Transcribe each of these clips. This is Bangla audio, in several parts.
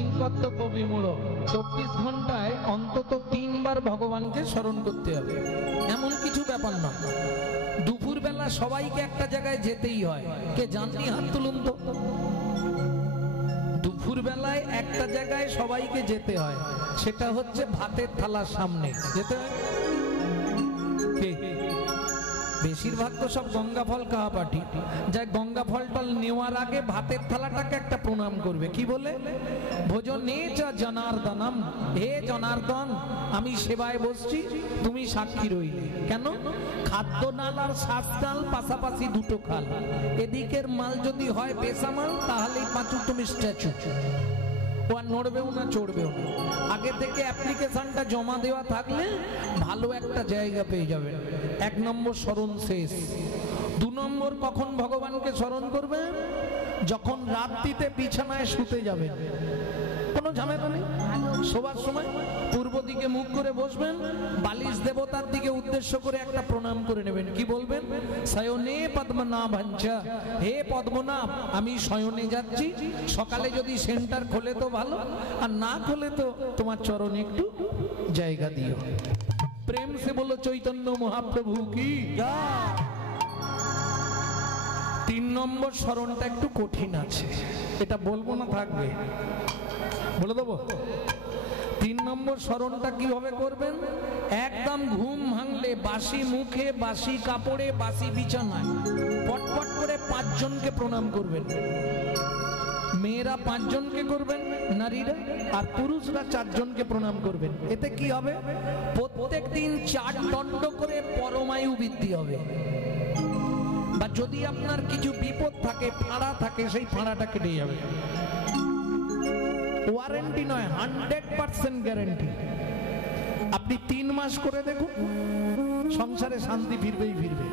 কিংকর্তব্য বিমূঢ়। 24 ঘন্টায় অন্তত 3 বার ভগবানকে স্মরণ করতে হবে, এমন কিছু ব্যাপার না। দুপুরবেলা সবাইকে একটা জায়গায় যেতেই হয়, কে জাননি হাত তুলুন তো। দুপুরবেলায় একটা জায়গায় সবাইকে যেতে হয়, সেটা হচ্ছে ভাতের থালার সামনে যেতে হয়। কে? বেশিরভাগ তো সব গঙ্গা ফল খাওয়া পাটি, যাই গঙ্গা ফলটা নেওয়ার আগে ভাতের থালাটাকে একটা প্রণাম করবে, কি বলে? ভোজনে চ জনার্দনম, হে জনার্দন আমি সেবায় বসছি, তুমি সাক্ষী রইলে। কেন? খাদ্য নাল আর শাক ডাল পাশাপাশি দুটো খাল, এদিকের মাল যদি হয় বেসামাল তাহলেই পাঁচু তুমি স্ট্যাচু, ও আর নড়বেও না চড়বেও না। আগে থেকে অ্যাপ্লিকেশনটা জমা দেওয়া থাকলে ভালো একটা জায়গা পেয়ে যাবে। 1 নম্বর স্মরণ শেষ। 2 নম্বর কখন ভগবানকে স্মরণ করবে? যখন রাত্রিতে বিছানায় শুতে যাবে, কোনো ঝামেলা নেই। শোবার সময় পূর্ব দিকে মুখ করে বসবেন, বালিশ দেবতার দিকে উদ্দেশ্য করে একটা প্রণাম করে নেবেন। কি বলবেন? শয়নে পদ্মনাভাঞ্চা, হে পদ্মনাভ আমি শয়নে যাচ্ছি। সকালে যদি সেন্টার খোলে তো ভালো, আর না খোলে তো তোমার চরণে একটু জায়গা দিও। প্রেম সে বলো চৈতন্য মহাপ্রভু কি জয়। 3 নম্বর স্মরণটা একটু কঠিন আছে, এটা বলবো না, থাকবে, বলে দেবো। 3 নম্বর স্মরণটা কিভাবে করবেন? একদম ঘুম ভাঙলে বাসি মুখে, বাসি কাপড়ে, বাসি বিছানায় পটপট করে 5 জনকে প্রণাম করবেন। মেয়েরা 5 জনকে করবেন, নারীরা, আর পুরুষরা 4 জনকে প্রণাম করবেন। এতে কি হবে? প্রত্যেক দিন 4 দণ্ড করে পরমায়ু বৃদ্ধি হবে। বা যদি আপনার কিছু বিপদ থাকে, ফাঁড়া থাকে, সেই ফাঁড়াটা কেটে যাবে। ওয়ারেন্টি নয়, 100% গ্যারেন্টি। আপনি 3 মাস করে দেখুন, সংসারে শান্তি ফিরবেই ফিরবে।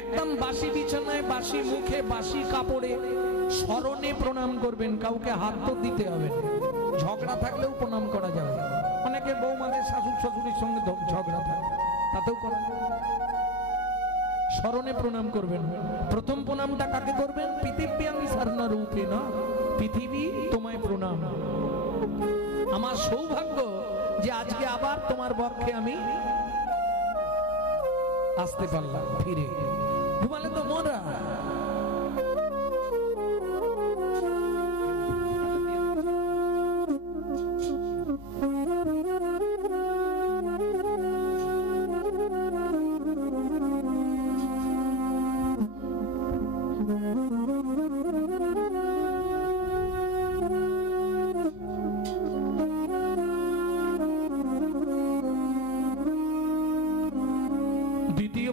একদম বাসি বিছানায়, বাসি মুখে, বাসি কাপড়ে স্মরণে প্রণাম করবেন। কাউকে হাত তো দিতে হবে না, ঝগড়া থাকলেও প্রণাম করা যাবে। অনেকে বৌমাদের শাশুড় শ্বশুরের সঙ্গে ঝগড়া থাকে, তাতেও করা যাবে। স্মরণে প্রণাম করবেন। প্রথম প্রণামটা কাকে করবেন? পৃথিব্যাং শরণা রূপে না, পৃথিবী তোমায় প্রণাম। আমার সৌভাগ্য যে আজকে আবার তোমার পক্ষে আমি আসতে পারলাম ফিরে। ঘুমালে তো মোরা।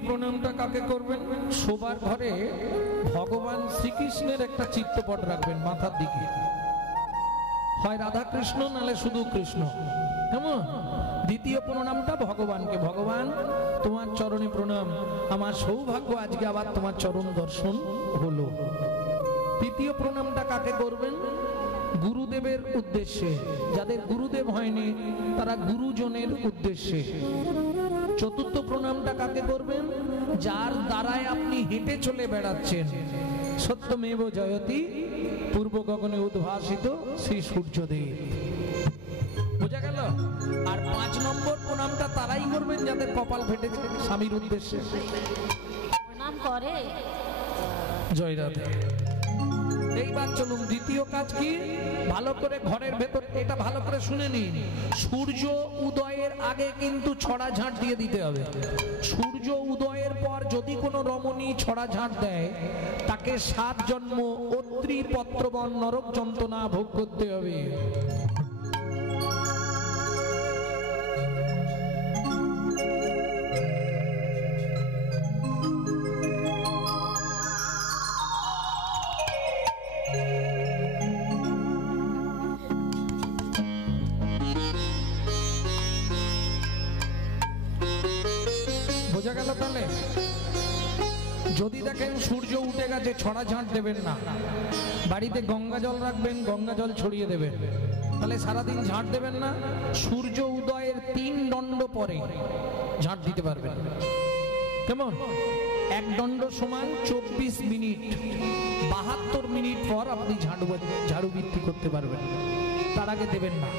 প্রণামটা কাকে করবেন? শোবার ঘরে ভগবান শ্রীকৃষ্ণের একটা চিত্রপট রাখবেন মাথার দিকে, হয় রাধা কৃষ্ণ নালে শুধু কৃষ্ণ। কেমন? দ্বিতীয় প্রণামটা ভগবানকে, ভগবান তোমার চরণে প্রণাম, আমার সৌভাগ্য আজকে আবার তোমার চরণ দর্শন হলো। তৃতীয় প্রণামটা কাকে করবেন? গুরুদেবের উদ্দেশ্যে, যাদের গুরুদেব হয়নি তারা গুরুজনের উদ্দেশ্যে। চতুর্থ প্রণামটা কাকে করবেন? যার দ্বারায় আপনি হেঁটে চলে বেড়াচ্ছেন। সত্যমেব জয়তি, পূর্ব গগনে উদ্ভাসিত শ্রী সূর্যদেব। বোঝা গেল? আর 5 নম্বর প্রণামটা তারাই করবেন যাদের কপাল ফেটেছে, স্বামীর উদ্দেশ্যে প্রণাম করে। জয় রাধে। এইবার চলুন দ্বিতীয় কাজ কি? ভালো করে ঘরের ভেতর এটা ভালো করে শুনে নিন। সূর্য উদয়ের আগে কিন্তু ছড়া ঝাঁট দিয়ে দিতে হবে। সূর্য উদয়ের পর যদি কোনো রমণী ছড়া ঝাঁট দেয়, তাকে 7 জন্ম অত্রি পত্রবন নরক যন্ত্রণা ভোগ করতে হবে। বোঝা গেল? তাহলে যদি দেখেন সূর্য উঠে গেছে, ছড়া ঝাঁট দেবেন না, বাড়িতে গঙ্গা জল রাখবেন, গঙ্গা জল ছড়িয়ে দেবেন। তাহলে সারাদিন ঝাঁট দেবেন না, সূর্য উদয়ের 3 দণ্ড পরে ঝাঁট দিতে পারবেন। কেমন? এক দণ্ড সমান 24 মিনিট, 72 মিনিট পর আপনি ঝাড়ু বৃত্তি করতে পারবেন, তার আগে দেবেন না।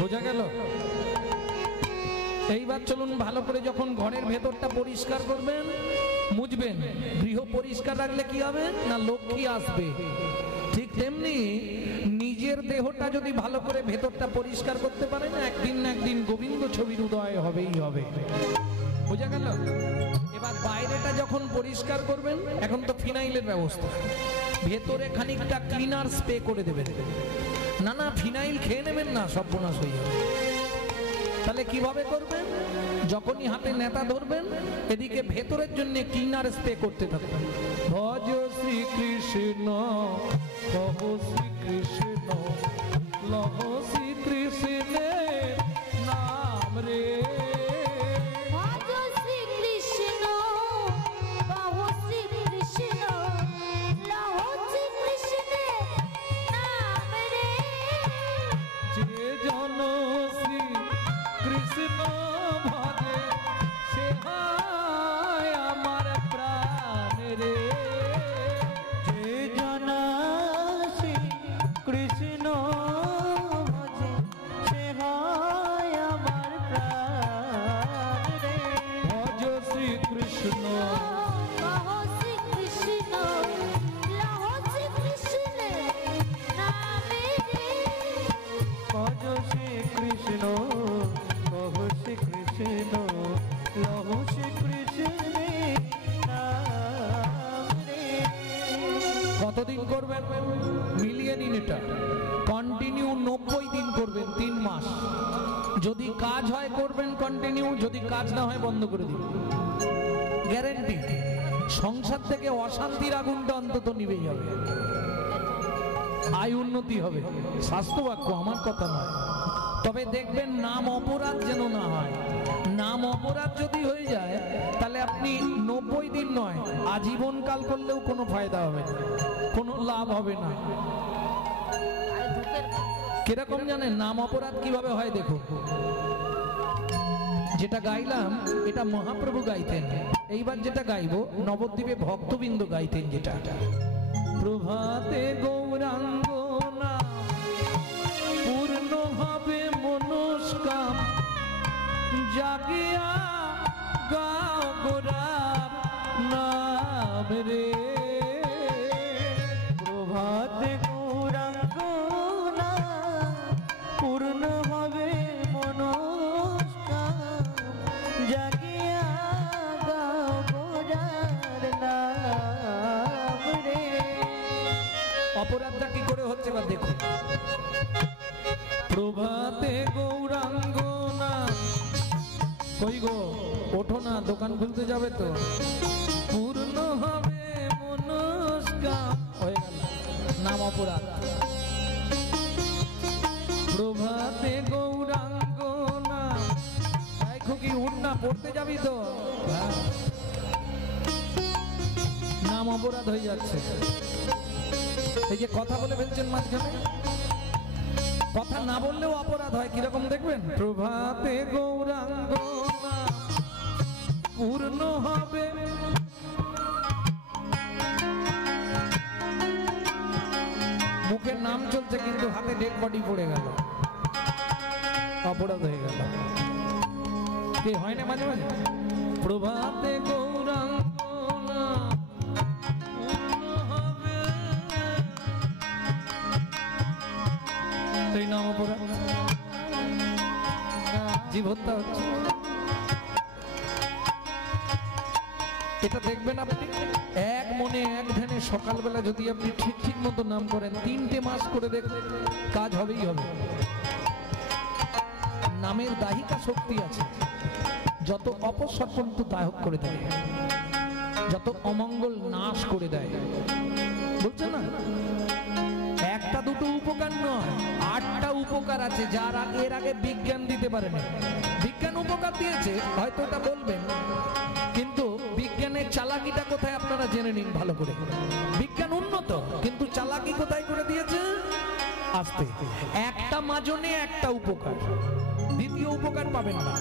বোঝা গেল? এইবার চলুন ভালো করে যখন ঘরের ভেতরটা পরিষ্কার করবেন, মুছবেন, গৃহ পরিষ্কার রাখলে কি হবে না, লক্ষ্মী আসবে। ঠিক তেমনি নিজের দেহটা যদি ভালো করে ভেতরটা পরিষ্কার করতে পারেন, একদিন না একদিন গোবিন্দ ছবির উদয় হবেই হবে। বোঝা গেল? এবার বাইরেটা যখন পরিষ্কার করবেন, এখন তো ফিনাইলের ব্যবস্থা, ভেতরে খানিকটা ক্লিনার স্প্রে করে দেবেন। না না, ফিনাইল খেয়ে নেবেন না, সর্বনাশ হয়ে যাবে। তাহলে কিভাবে করবেন? যখনই হাতে নেতা ধরবেন, এদিকে ভেতরের জন্য ক্লিনার স্প্রে করতে থাকবেন। ভজ শ্রীকৃষ্ণ, কহ শ্রীকৃষ্ণ, লহ শ্রীকৃষ্ণের নাম রে। কতদিন করবেন? মিলিয়ে নিন, এটা কন্টিনিউ 90 দিন করবেন, 3 মাস। যদি কাজ হয় করবেন কন্টিনিউ, যদি কাজ না হয় বন্ধ করে দিন, গ্যারেন্টি। সংসার থেকে অশান্তির আগুনটা অন্তত নিভেই হবে, আয় উন্নতি হবে। স্বাস্থ্য বাক্য, আমার কথা নয়। তবে দেখবেন নাম অপরাধ যেন না হয়। নাম অপরাধ যদি হয়ে যায়, তাহলে আপনি 90 দিন নয়, আজীবন কাল করলেও কোনো ফায়দা হবে না, কোনো লাভ হবে না। কিরকম জানেন নাম অপরাধ কিভাবে হয়? দেখুন, যেটা গাইলাম এটা মহাপ্রভু গাইতেন, এইবার যেটা গাইবো নবদ্বীপে ভক্তবৃন্দ গাইতেন, যেটা প্রভাতে গৌরাঙ্গ নাম পূর্ণ হবে মনস্কাম, জাগিয়া গাও গোরার নাম রে। প্রভাতে গৌরাঙ্গ নাম পূর্ণ হবে মনস্কাম, জাগিয়া গাও গোরার নাম রে। অপরাধটা কি করে হচ্ছে বা দেখুন। প্রভাতে গৌরাঙ্গ নাম, কই গো ওঠো না, দোকান খুলতে যাবে তো। পূর্ণ হবে মনস্কাম, হয়ে গেল নাম অপরাধ। প্রভাতে গৌরাঙ্গ নাম, তাই খুকি উঠ না, পড়তে যাবি তো। নাম অপরাধ হয়ে যাচ্ছে। এই যে কথা বলে ফেলছেন মাঝখানে, কথা না বললেও অপরাধ হয়, কিরকম দেখবেন। প্রভাতে গৌরাঙ্গ নাম পূর্ণ হবে, মুখের নাম চলছে কিন্তু হাতে ডেড বডি পড়ে গেল, অপরাধ হয়ে গেল। কি হয় না মাঝে মাঝে? প্রভাতে গৌরাঙ্গ নাম পূর্ণ হবে, সেই নাম অপরাধ, জীব হত্যা হচ্ছে। এটা দেখবেন আপনি এক মনে এক ধ্যানে সকালবেলা যদি আপনি ঠিক ঠিক মতো নাম করেন, 3টে মাস করে দেখবেন কাজ হবেই হবে। নামের দাহিকা শক্তি আছে, যত অপসর্পন্ত দায়ক করে দেয়, যত অমঙ্গল নাশ করে দেয়। বলছেন না, একটা দুটো উপকার নয়, 8টা উপকার আছে, যার এর আগে বিজ্ঞান দিতে পারেনি। বিজ্ঞান উপকার দিয়েছে, হয়তো এটা বলবেন, কিন্তু বিজ্ঞানে চালাকিটা কোথায় আপনারা জেনে নিন ভালো করে। বিজ্ঞান উন্নত, কিন্তু চালাকি কোথায় করে দিয়েছে? আস্তে। একটা মাজনে একটা উপকার, দ্বিতীয় উপকার পাবেন না।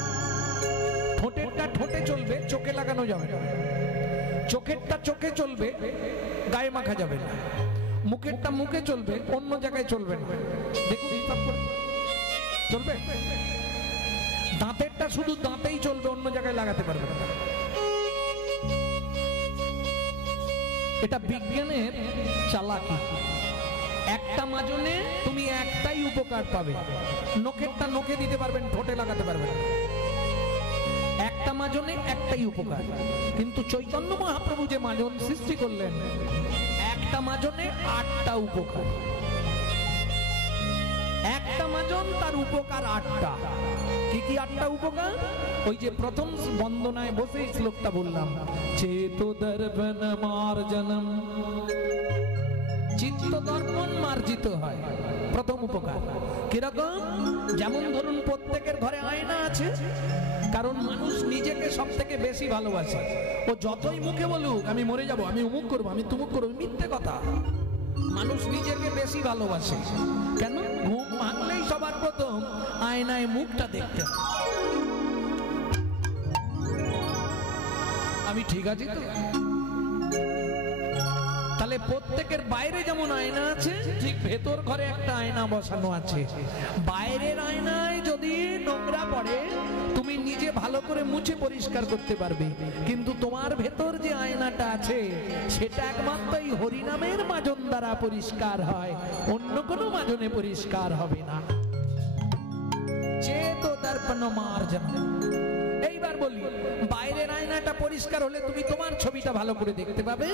ঠোঁটেরটা ঠোঁটে চলবে, চোখে লাগানো যাবে না। চোখেরটা চোখে চলবে, গায়ে মাখা যাবে না। মুখেরটা মুখে চলবে, অন্য জায়গায় চলবে না। দেখুন হিসাব করে চলবে। দাঁতেরটা শুধু দাঁতেই চলবে, অন্য জায়গায় লাগাতে পারবে না। এটা বিজ্ঞানের চালাকি। একটা মাজনে তুমি একটাই উপকার পাবে, নখেরটা নখে দিতে পারবেন, ঠোঁটে লাগাতে পারবেন। একটা মাজনে একটাই উপকার। কিন্তু চৈতন্য মহাপ্রভু যে মাজন সৃষ্টি করলেন, একটা মাজনে 8টা উপকার। একটা মাজন, তার উপকার 8টা। কি কি 8টা উপকার? ওই যে প্রথম বন্দনায় বসে শ্লোকটা বললাম, চেতো দর্পণ মার্জনম, চিত্ত দর্পণ মার্জিত হয়, প্রথম উপকার। কিরকম? যেমন ধরুন প্রত্যেকের ঘরে আয়না আছে, কারণ মানুষ নিজেকে সব থেকে বেশি ভালোবাসে। ও যতই মুখে বলুক আমি মরে যাব, আমি অমুক করবো, আমি তুমুক করবো, মিথ্যে কথা। মানুষ নিজেকে বেশি ভালোবাসে। কেন? ঘুম ভাঙলেই সবার প্রথম আয়নায় মুখটা দেখতে, আমি ঠিক আছি তো। তাহলে প্রত্যেকের বাইরে যেমন আয়না আছে, ঠিক ভেতর ঘরে একটা আয়না বসানো আছে। বাইরের আয়নায় যদি নোংরা পড়ে, তুমি নিজে ভালো করে মুছে পরিষ্কার করতে পারবে, কিন্তু তোমার ভেতর যে আয়নাটা আছে সেটা একমাত্র এই হরিনামের মাজন দ্বারা পরিষ্কার হয়, অন্য কোনো মাজনে পরিষ্কার হবে না। চেতো দর্পণ মার্জনম। এইবার বলি, বাইরের আয়নাটা পরিষ্কার হলে তুমি তোমার ছবিটা ভালো করে দেখতে পাবে,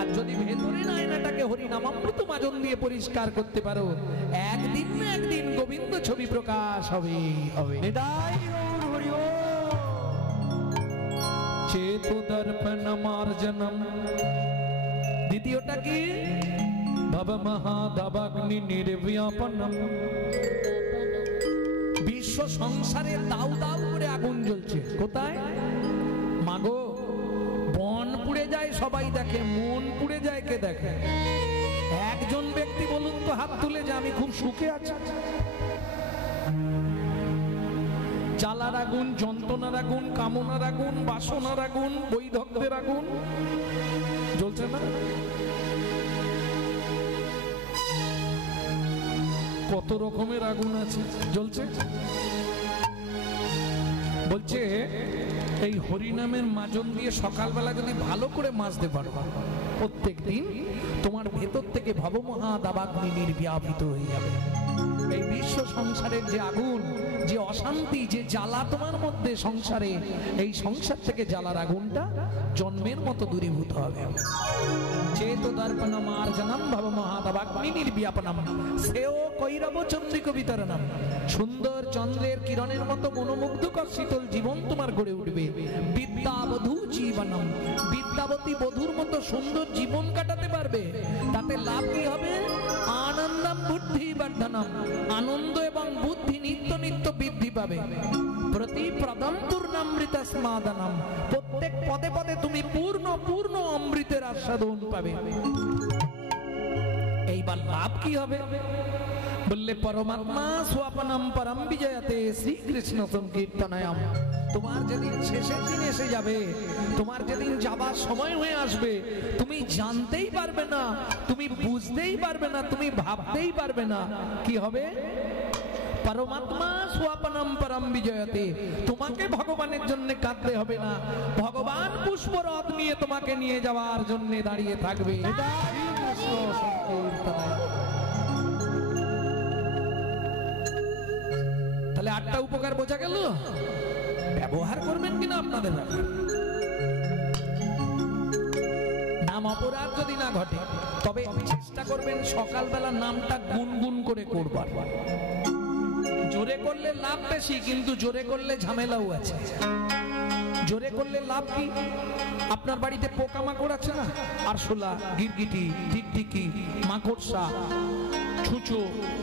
আর যদি ভেতরের আয়নাটাকে হরিনাম অমৃত মাজন দিয়ে পরিষ্কার করতে পারো, একদিন না একদিন গোবিন্দ ছবি প্রকাশ হবে হবে। চেতো দর্পণ মার্জনম। দ্বিতীয়টা কি? ভব মহাদাবাগ্নি নির্ব্যাপনম। বিশ্ব সংসারে দাউ দাউ করে আগুন জ্বলছে। কোথায়? মাগো, বন পুড়ে যায় সবাই দেখে, মন পুড়ে যায় কে দেখে? একজন ব্যক্তি বলুন তো, হাত তুলে যে আমি খুব সুখে আছি। জ্বালার আগুন, যন্ত্রণার আগুন, কামনার আগুন, বাসনার আগুন, বৈধব্যের আগুন জ্বলছে না? কত রকমের আগুন আছে জ্বলছে। বলছে এই হরিনামের মাজন দিয়ে সকালবেলা যদি ভালো করে মাজতে পারো, প্রত্যেক দিন তোমার ভেতর থেকে ভবমহাদাবাগ্নি নির্ব্যাপিত হয়ে যাবে। এই বিশ্ব সংসারের যে আগুন, যে অশান্তি, যে জ্বালা তোমার মধ্যে সংসারে, এই সংসার থেকে জ্বালার আগুনটা জন্মের মতো দূরীভূত হবে। চেতো দর্পণ মার্জনম ভবমহাদাবাগ্নি নির্ব্যাপনম সেও কৈরব চন্দ্রিক বিতরণম। সুন্দর চন্দ্রের কিরণের মতো মনোমুগ্ধকর শীতল জীবন তোমার গড়ে উঠবে। বিদ্যাবধূ জীবনম, বিদ্যাবতী বধূর মতো সুন্দর জীবন কাটাতে পারবে। তাতে লাভ কি হবে? আনন্দম বুদ্ধি বর্ধনম, আনন্দ এবং বুদ্ধি নিত্য নিত্য বৃদ্ধি পাবে। প্রতি প্রদম পূর্ণামৃত স্মাদনম, প্রত্যেক পদে পদে তুমি পূর্ণ পূর্ণ অমৃতের আস্বাদন পাবে। এইবার লাভ কি হবে? বললে পরমাত্মা স্বপনম পরম বিজয়তে শ্রীকৃষ্ণ সংকীর্তনায়াম। তোমার যেদিন শেষের দিন এসে যাবে, তোমার যেদিন যাবার সময় হয়ে আসবে, তুমি জানতেই পারবে না, তুমি বুঝতেই পারবে না, তুমি ভাবতেই পারবে না কি হবে। পরমাত্মা স্বপনম পরম বিজয়তে, তোমাকে ভগবানের জন্য কাঁদতে হবে না, ভগবান পুষ্পরথ নিয়ে তোমাকে নিয়ে যাওয়ার জন্য দাঁড়িয়ে থাকবে। তাহলে 8টা উপকার বোঝা গেল। ব্যবহার করবেন কিনা আপনাদের ব্যাপার। নাম অপরাধ যদি না ঘটে, তবে চেষ্টা করবেন সকালবেলা নামটা গুনগুন করে করবার। জোরে করলে লাভ বেশি, কিন্তু জোরে করলে ঝামেলাও আছে। জোরে করলে লাভ কি? আপনার বাড়িতে পোকামাকড় আছে না? আরশোলা, গিরগিটি, টিকটিকি, মাকড়সা, ছুঁচো,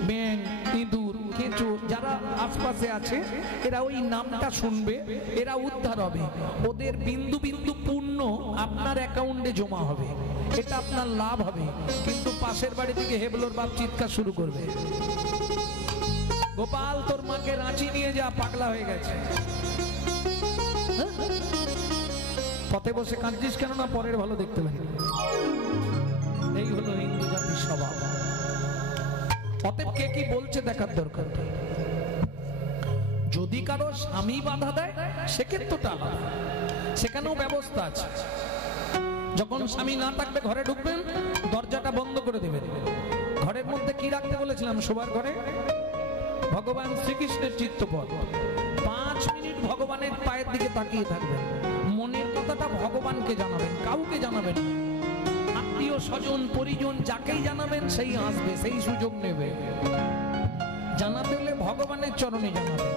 ব্যাঙ, ইঁদুর কেঁচো যারা আশপাশে আছে এরা ওই নামটা শুনবে, এরা উদ্ধার হবে, ওদের বিন্দু বিন্দু পুণ্য আপনার অ্যাকাউন্টে জমা হবে, এটা আপনার লাভ হবে। কিন্তু পাশের বাড়ি থেকে হেবলোর বাপ চিৎকার শুরু করবে, গোপাল তোর মাকে রাঁচি নিয়ে যা, পাগলা হয়ে গেছে। পথে বসে কাঁদছিস কেন? না পরের ভালো দেখতে পারি। এই হলো হিন্দু জাতির স্বভাব। অতএব কে কি বলছে দেখার দরকার। যদি কারো স্বামী বাধা দেয় সেক্ষেত্রে আলাদা, সেখানেও ব্যবস্থা আছে। যখন স্বামী না থাকবে ঘরে ঢুকবেন, দরজাটা বন্ধ করে দেবেন। ঘরের মধ্যে কি রাখতে বলেছিলাম? শোবার ঘরে ভগবান শ্রীকৃষ্ণের চিত্রপট। 5 মিনিট ভগবানের পায়ের দিকে তাকিয়ে থাকবেন, মনের কথাটা ভগবানকে জানাবেন, কাউকে জানাবেন। আত্মীয় স্বজন পরিজন যাকেই জানাবেন সেই আসবে, সেই সুযোগ নেবে। জানাতে হলে ভগবানের চরণে জানাবেন।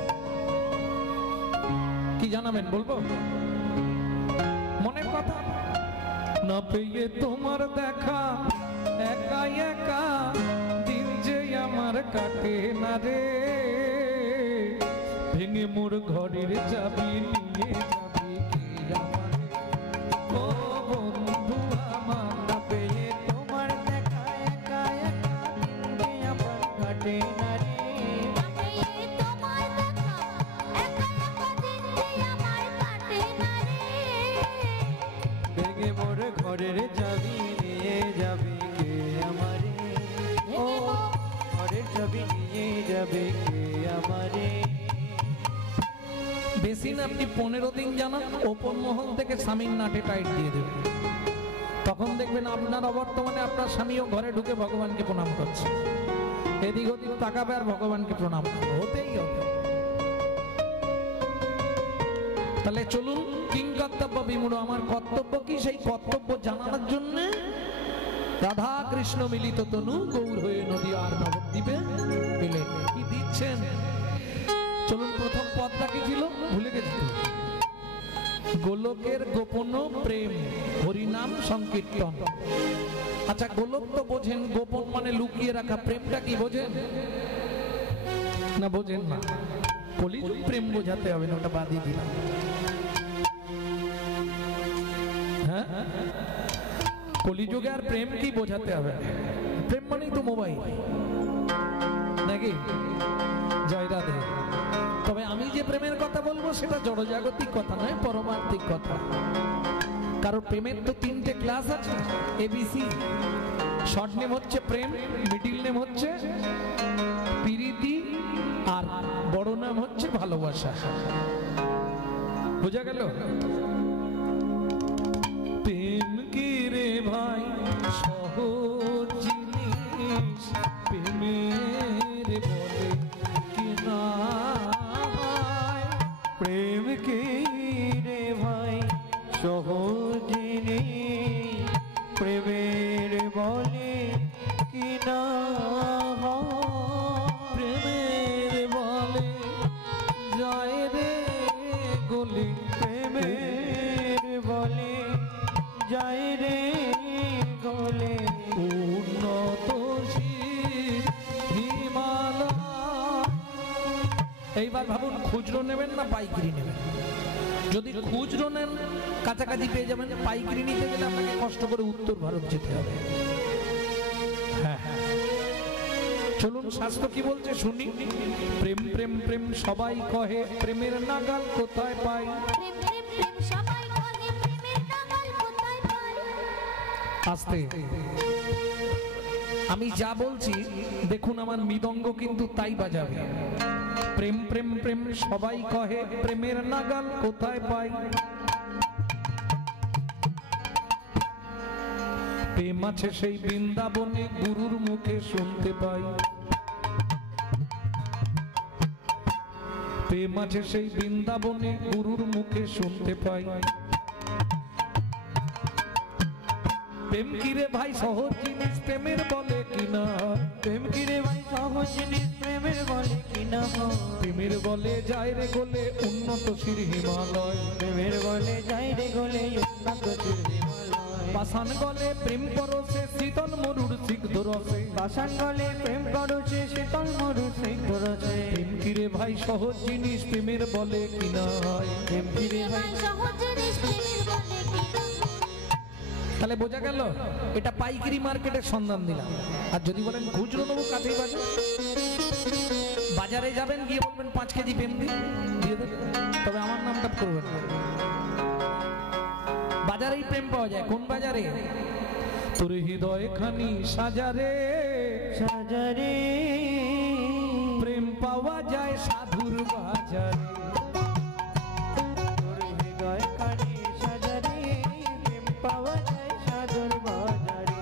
কি জানাবেন বলবো? মনের কথা। না পেয়ে তোমার দেখা একা একা দিন যে আমার কাটে না রে, ভেঙে মোর ঘরের চাবি নিয়ে যাবি কে আমারে, ও বন্ধু আমার। না পেয়ে তোমার দেখা একা একা দিন যে আমার কাটে না রে, ভেঙে মোর ঘরের চাবি নিয়ে যাবি কে আমারে, ও ঘরের চাবি নিয়ে যাবে কে আমারে। বেশি না আপনি 15 দিন জানান, ওপর মহল থেকে স্বামীর নাটে টাইট দিয়ে দেবেন। তখন দেখবেন আপনার অবর্তমানে আপনার স্বামীও ঘরে ঢুকে ভগবানকে প্রণাম করছে, এদিক ওদিক তাকাবে আর ভগবানকে প্রণাম করবে, হতেই হবে। তাহলে চলুন, কিং কর্তব্য বিমূঢ়। আমার কর্তব্য কি? সেই কর্তব্য জানানোর জন্য রাধা কৃষ্ণ মিলিত তনু গৌর হয়ে নদী আর নবদ্বীপে এলেন। কি দিচ্ছেন? চলুন, প্রথম পদটা কি ছিল? ভুলে গেছি। গোলকের গোপন প্রেম হরিনাম সংকীর্তন। আচ্ছা, গোলক তো বোঝেন, গোপন মানে লুকিয়ে রাখা। প্রেমটা কি বোঝেন? না বোঝেন না। কলিযুগ প্রেম বোঝাতে হবে না, ওটা বাদই দিলাম। হ্যাঁ, কলিযুগে আর প্রেম কি বোঝাতে হবে? প্রেম মানেই তো মোবাইল, নাকি? জয় রাধে। তবে আমি যে প্রেমের কথা বলবো সেটা জড়জাগতিক কথা নয়, পরমার্থিক কথা। কারণ প্রেমের তো 3টে ক্লাস আছে, ABC। শর্ট নেম হচ্ছে প্রেম, মিডিল নেম হচ্ছে প্রীতি, আর বড় নাম হচ্ছে ভালোবাসা। বোঝা গেল? প্রেম কি রে ভাই সহজ জিনিস, প্রেমের বলে কি না। প্রেম কি রে ভাই সহজ জিনিস, প্রেমের বলে কি না। প্রেমের বলে যায় রে গলি, প্রেমের বলে যায় রে গলে উন্নত হিমালয়। এইবার ভাবুন, খুচরো নেবেন না পাইকারি নেবেন? যদি খুচরো নেন কাছাকাছি পেয়ে যাবেন, পাইকারি নিতে গেলে আপনাকে কষ্ট করে উত্তর ভারত যেতে হবে। হ্যাঁ, চলুন, শাস্ত্র কি বলছে শুনি। প্রেম প্রেম প্রেম সবাই কহে, প্রেমের নাগাল কোথায় পাই। আস্তে, আমি যা বলছি দেখুন, আমার মৃদঙ্গ কিন্তু তাই বাজাবে। প্রেম প্রেম প্রেম সবাই কহে, প্রেমের নাগাল কোথায় পাই। প্রেম আছে সেই বৃন্দাবনে, গুরুর মুখে শুনতে পাই। প্রেম আছে সেই বৃন্দাবনে, গুরুর মুখে শুনতে পাই। প্রেম কিরে ভাই সহজ জিনিস, প্রেমের বলে কিনা। প্রেম কিরে ভাই সহজ জিনিস, প্রেমের বলে কিনা। প্রেমের বলে যায় রে গোলে উন্নত শির হিমালয়। প্রেমের বলে যায় রে গোলে উন্নত শির হিমালয়। পাষাণ গলে প্রেম পরশে শীতল মরুর সিদ্ধ রসে পাষাণ গলে প্রেম করছে শীতল মরু সিদ্ধ রসে প্রেম কিরে ভাই সহজ জিনিস প্রেমের বলে কিনা হয় প্রেম ফিরে ভাই তাহলে বোঝা গেল এটা পাইকারি মার্কেটের সন্ধান দিলাম। আর যদি বলেন খুচরো নেবো কাছেই বাজার, বাজারে যাবেন গিয়ে বলবেন 5 কেজি প্রেম দিয়ে দেবেন, তবে আমার নামটা করবেন না। বাজারেই প্রেম পাওয়া যায়। কোন বাজারে? তোর হৃদয় খানি সাজারে সাজারে প্রেম পাওয়া যায় সাধুর বাজারে। তোর হৃদয় কানে সাজারে প্রেম পাওয়া যায় সাধুর বাজারে।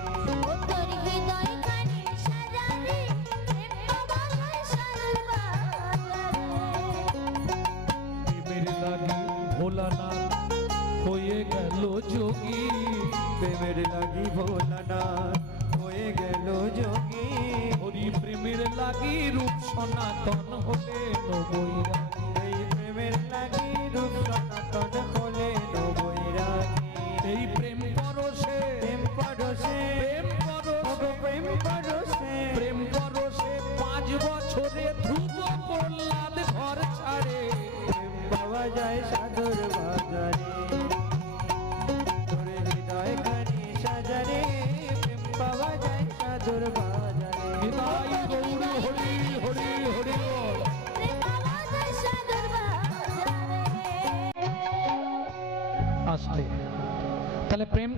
প্রেমের লাগি ভোলানাথ হয়ে গেল যোগী, প্রেমের লাগি ভোলানাথ হয়ে গেল যোগী। হরি প্রেমের লাগি রূপ সনাতন হলে নবৈরাগী। এই প্রেমের লাগি রূপ সনাতন হলে নবৈরাগী। এই প্রেম পরশে প্রেম পরশে প্রেম পরশে প্রেম পরশে প্রেম পরশে 5 বছরে ধ্রুব প্রহ্লাদ ঘর ছাড়ে। প্রেম পাওয়া যায় সাধুর বাজারে। তোর হৃদয় খানি সাজারে প্রেম পাওয়া যায় সাধুর বাজারে। নিতাই গৌর হরি হরি হরি বল। আসতে তাহলে প্রেম